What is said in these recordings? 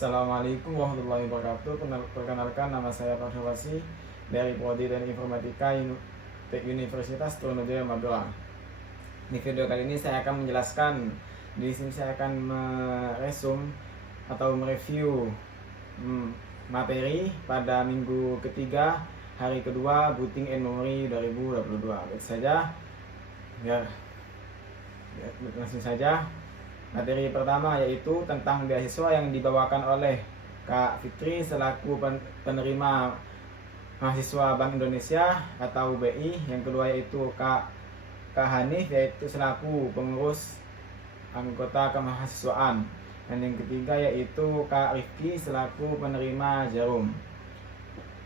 Assalamualaikum warahmatullahi wabarakatuh. Perkenalkan, nama saya Farhawasi dari Prodi dan Informatika Universitas Trunojoyo Madura. Di video kali ini saya akan menjelaskan, di sini saya akan meresum atau mereview materi pada minggu ketiga hari kedua Booting and Memory 2022. Baik saja, biar langsung saja. Materi pertama yaitu tentang beasiswa yang dibawakan oleh Kak Fitri selaku penerima mahasiswa Bank Indonesia atau BI. Yang kedua yaitu Kak Hanif yaitu selaku pengurus anggota kemahasiswaan. Dan yang ketiga yaitu Kak Rifki selaku penerima Jarum.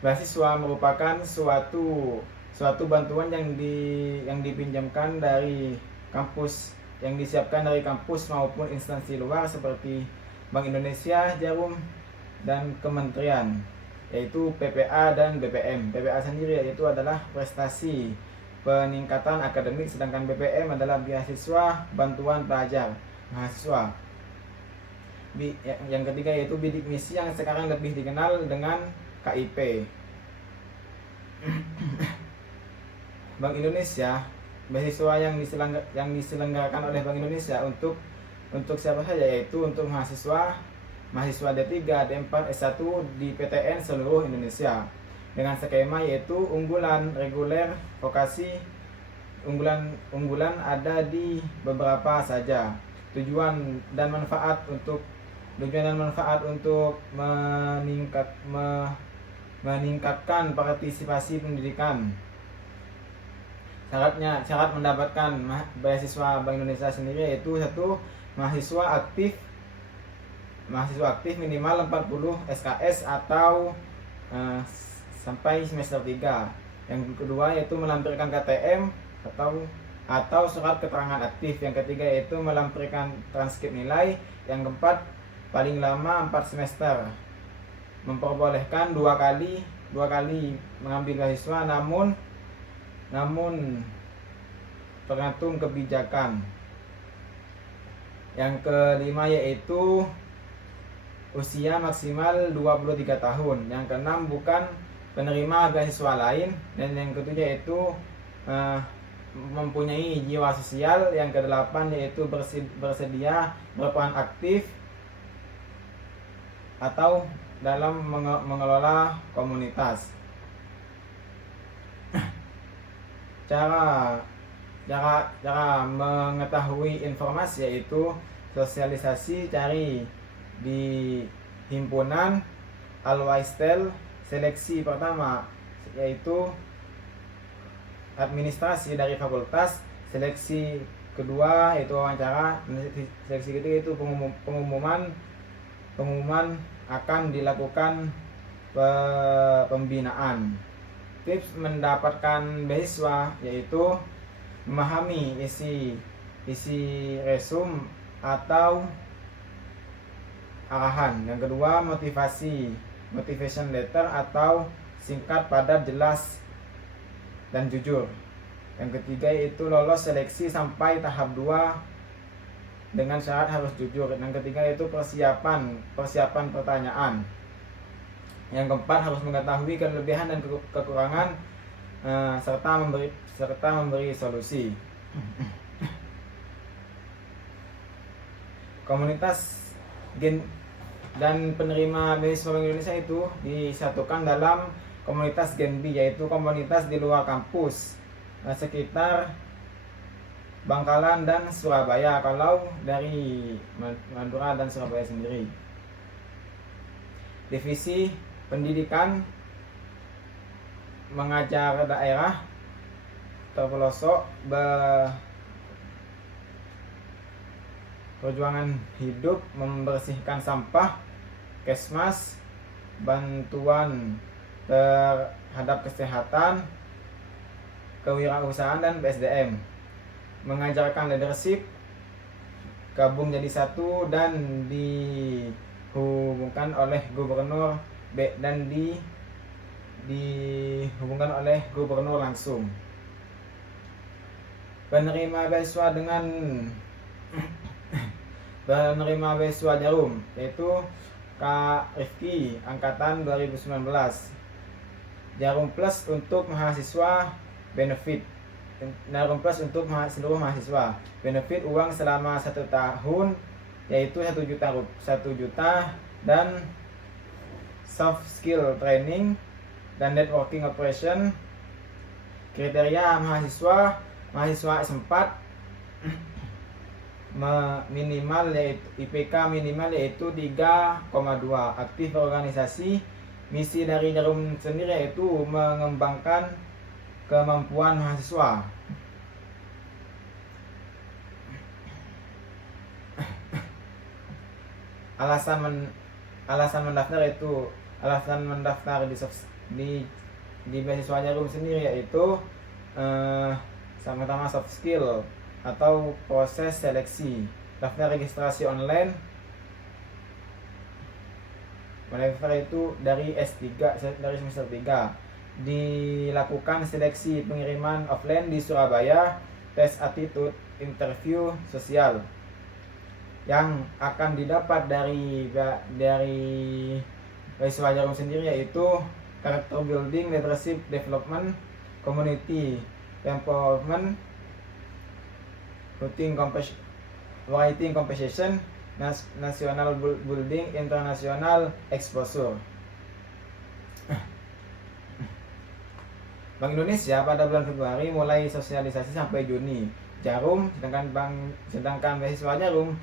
Beasiswa merupakan suatu bantuan yang dipinjamkan dari kampus, yang disiapkan dari kampus maupun instansi luar seperti Bank Indonesia, Jarum, dan kementerian, yaitu PPA dan BPM. PPA sendiri yaitu adalah prestasi peningkatan akademik, sedangkan BPM adalah beasiswa bantuan pelajar mahasiswa. Yang ketiga yaitu bidik misi yang sekarang lebih dikenal dengan KIP. Bank Indonesia, beasiswa yang diselenggarakan oleh Bank Indonesia untuk siapa saja, yaitu untuk mahasiswa D3, D4, S1 di PTN seluruh Indonesia dengan skema yaitu unggulan, reguler, vokasi. Unggulan ada di beberapa saja. Tujuan dan manfaat untuk meningkatkan partisipasi pendidikan. Syarat mendapatkan beasiswa Bank Indonesia sendiri yaitu satu, mahasiswa aktif minimal 40 SKS atau sampai semester 3. Yang kedua yaitu melampirkan KTM atau surat keterangan aktif. Yang ketiga yaitu melampirkan transkrip nilai. Yang keempat, paling lama 4 semester. Memperbolehkan dua kali mengambil beasiswa, namun tergantung kebijakan. Yang kelima yaitu usia maksimal 23 tahun. Yang keenam, bukan penerima beasiswa lain. Dan yang ketujuh yaitu mempunyai jiwa sosial. Yang kedelapan yaitu bersedia berperan aktif atau dalam mengelola komunitas. Cara mengetahui informasi yaitu sosialisasi, cari di himpunan Al-Waistel. Seleksi pertama yaitu administrasi dari fakultas. Seleksi kedua yaitu wawancara. Seleksi ketiga yaitu pengumuman akan dilakukan pembinaan. Tips mendapatkan beasiswa yaitu memahami isi resume atau arahan. Yang kedua, motivation letter atau singkat, padat, jelas, dan jujur. Yang ketiga yaitu lolos seleksi sampai tahap 2 dengan syarat harus jujur. Yang ketiga yaitu persiapan pertanyaan. Yang keempat, harus mengetahui kelebihan dan kekurangan serta memberi solusi. Komunitas dan penerima beasiswa Bank Indonesia itu disatukan dalam komunitas Gen B, yaitu komunitas di luar kampus sekitar Bangkalan dan Surabaya, kalau dari Madura dan Surabaya sendiri. Divisi pendidikan mengajar daerah terpelosok, perjuangan hidup, membersihkan sampah, Kesmas, bantuan terhadap kesehatan, kewirausahaan, dan PSDM. Mengajarkan leadership, gabung jadi satu, dan dihubungkan oleh gubernur dan dihubungkan oleh gubernur langsung. Penerima beasiswa Jarum yaitu Kak Rifki angkatan 2019. Jarum plus untuk mahasiswa benefit. Jarum plus untuk seluruh mahasiswa. Benefit uang selama 1 tahun yaitu 1 juta dan soft skill training dan networking operation. Kriteria mahasiswa S4 minimal yaitu IPK minimal yaitu 3,2. Aktif organisasi. Misi dari Jarum sendiri yaitu mengembangkan kemampuan mahasiswa. Alasan mendaftar di beasiswa Jarum sendiri yaitu sama-sama soft skill atau proses seleksi. Daftar registrasi online. Mendaftar itu dari S3, dari semester 3. Dilakukan seleksi pengiriman offline di Surabaya. Tes attitude, interview sosial. Yang akan didapat dari beasiswa Jarum sendiri yaitu character building, leadership development, community empowerment, writing competition, national building, international exposure. Bank Indonesia pada bulan Februari mulai sosialisasi sampai Juni. Jarum sedangkan beasiswa Jarum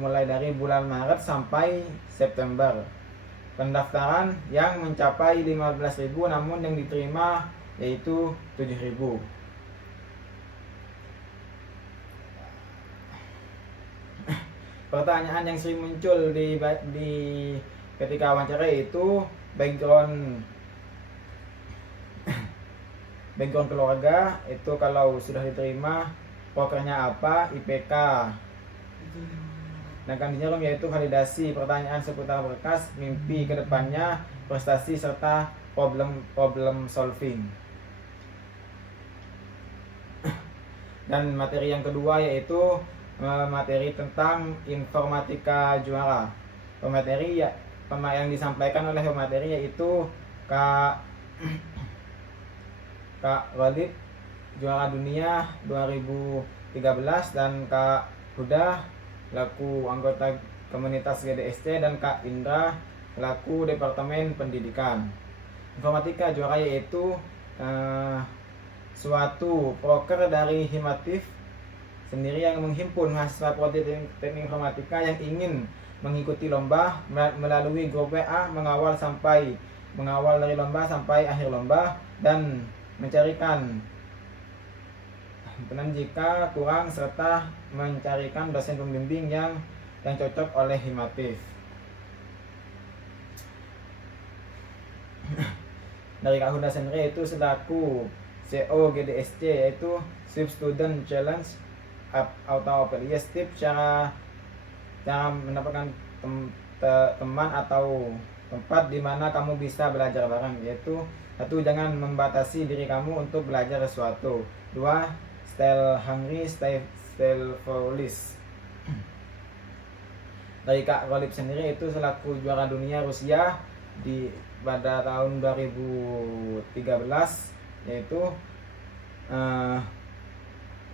mulai dari bulan Maret sampai September. Pendaftaran yang mencapai 15.000 namun yang diterima yaitu 7.000. Pertanyaan yang sering muncul di ketika wawancara itu background keluarga itu kalau sudah diterima prokernya apa, IPK. Nah, kan di Jarum yaitu validasi pertanyaan seputar berkas, mimpi kedepannya, prestasi serta problem solving. Dan materi yang kedua yaitu materi tentang informatika juara. Pemateri yang disampaikan oleh pemateri yaitu Kak Walid juara dunia 2013 dan Kak Huda laku anggota komunitas GDSC dan Kak Indra laku Departemen Pendidikan. Informatika juara yaitu suatu proker dari Himatif sendiri yang menghimpun mahasiswa prodi teknik informatika yang ingin mengikuti lomba melalui grup WA mengawal dari lomba sampai akhir lomba dan mencarikan penan jika kurang serta mencarikan dosen pembimbing yang cocok oleh Himatif. Dari Kak Huda sendiri itu selaku CO GDSC yaitu Swift Student Challenge atau PLIS tips cara mendapatkan teman atau tempat di mana kamu bisa belajar bareng, yaitu 1. Jangan membatasi diri kamu untuk belajar sesuatu. 2. Stay hungry, stay foolish. Dari Kak Rolip sendiri itu selaku juara dunia Rusia pada tahun 2013 yaitu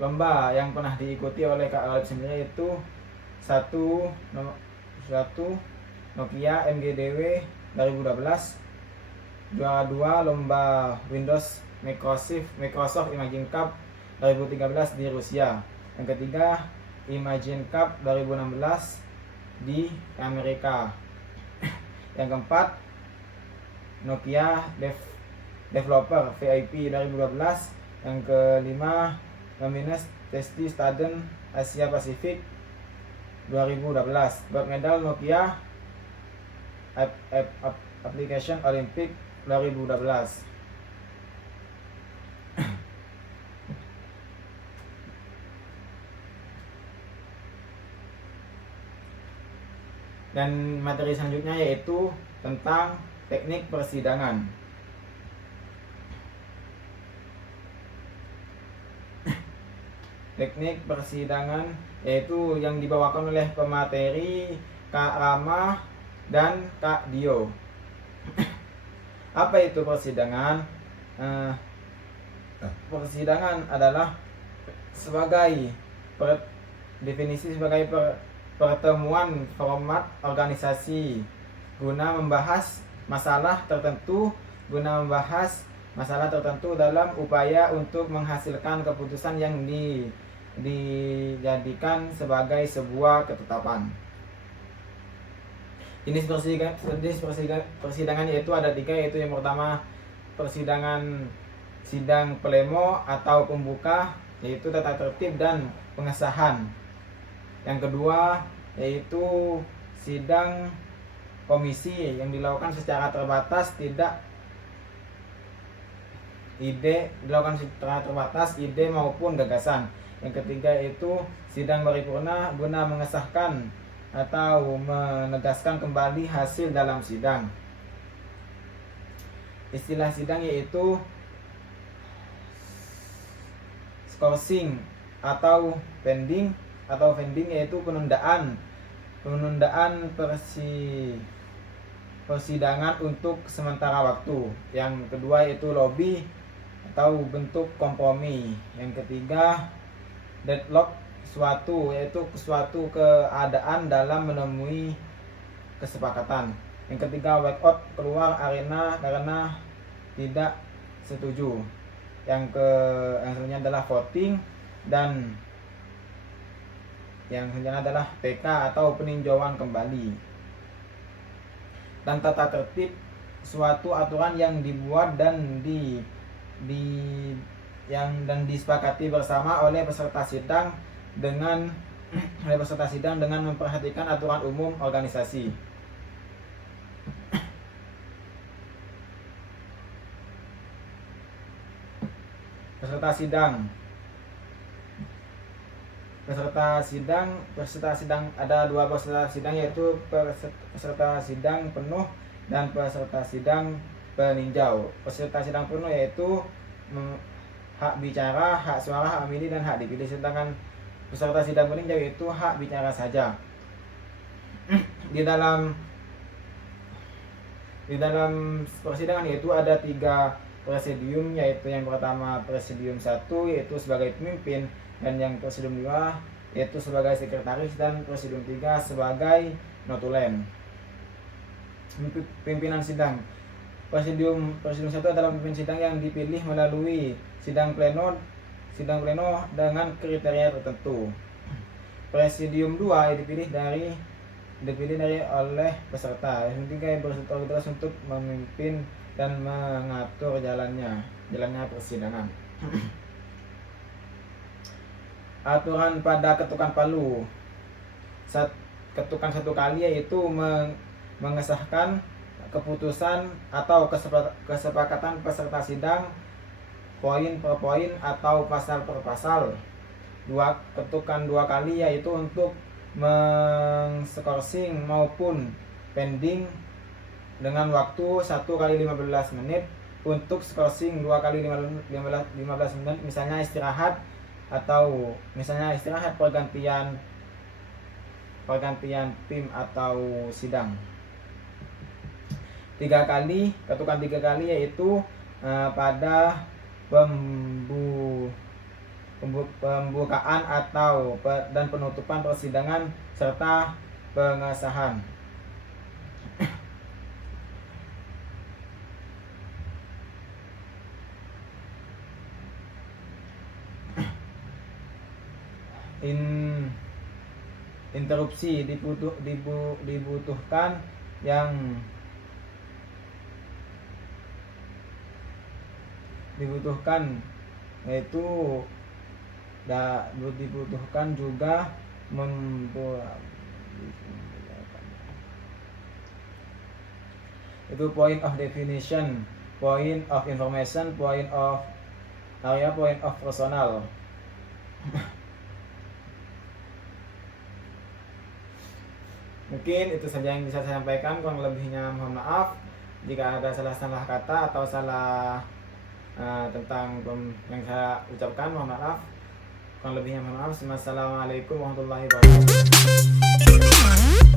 lomba yang pernah diikuti oleh Kak Rolip sendiri itu 1 Nokia MGDW 2012. Juara 2 lomba Windows Microsoft Imagine Cup 2013 di Rusia. Yang ketiga Imagine Cup 2016 di Amerika. Yang keempat Nokia Developer VIP 2012. Yang kelima Nominus Testi Staden Asia Pasifik 2012. Gold medal Nokia Application Olympic 2012. Dan materi selanjutnya yaitu tentang teknik persidangan. Teknik persidangan yaitu yang dibawakan oleh pemateri Kak Rama dan Kak Dio. Apa itu persidangan? Persidangan adalah definisi sebagai pertemuan format organisasi guna membahas masalah tertentu dalam upaya untuk menghasilkan keputusan yang dijadikan sebagai sebuah ketetapan. Jenis persidangan yaitu ada 3, yaitu yang pertama sidang pleno atau pembuka, yaitu tata tertib dan pengesahan. Yang kedua yaitu sidang komisi yang dilakukan secara terbatas ide maupun gagasan. Yang ketiga yaitu sidang paripurna guna mengesahkan atau menegaskan kembali hasil dalam sidang. Istilah sidang yaitu skorsing atau pending yaitu penundaan persidangan untuk sementara waktu. Yang kedua yaitu lobby atau bentuk kompromi. Yang ketiga deadlock, yaitu suatu keadaan dalam menemui kesepakatan. Yang ketiga walkout, keluar arena karena tidak setuju. Yang selanjutnya adalah voting, dan yang selanjutnya adalah PK atau peninjauan kembali. Dan tata tertib, suatu aturan yang dibuat dan disepakati bersama oleh peserta sidang dengan memperhatikan aturan umum organisasi. Peserta sidang ada 2 peserta sidang, yaitu peserta sidang penuh dan peserta sidang peninjau. Peserta sidang penuh yaitu hak bicara, hak suara, hak memilih, dan hak dipilih. Sedangkan peserta sidang peninjau yaitu hak bicara saja. Di dalam persidangan yaitu ada 3 presidium, yaitu yang pertama presidium 1 yaitu sebagai pemimpin, dan yang presidium 2 yaitu sebagai sekretaris, dan presidium 3 sebagai notulen. Pimpinan sidang. Presidium 1 adalah pemimpin sidang yang dipilih melalui sidang pleno dengan kriteria tertentu. Presidium 2 dipilih oleh peserta. Yang ketiga yang berotoritas untuk memimpin dan mengatur jalannya persidangan. Aturan pada ketukan palu. Ketukan 1 kali yaitu mengesahkan keputusan atau kesepakatan peserta sidang poin per poin atau pasal per pasal. Ketukan 2 kali yaitu untuk mengskorsing maupun pending dengan waktu 1 kali 15 menit. Untuk skorsing 2 kali 15 menit, misalnya istirahat pergantian tim atau sidang. 3 kali, ketukan 3 kali yaitu pada pembukaan dan penutupan persidangan serta pengesahan. Interupsi dibutuhkan yaitu dibutuhkan juga itu point of definition, point of information, point of area, point of personal. Mungkin itu saja yang bisa saya sampaikan, kurang lebihnya mohon maaf jika ada salah kata atau salah tentang yang saya ucapkan, mohon maaf. Kurang lebihnya mohon maaf. Wassalamualaikum warahmatullahi wabarakatuh.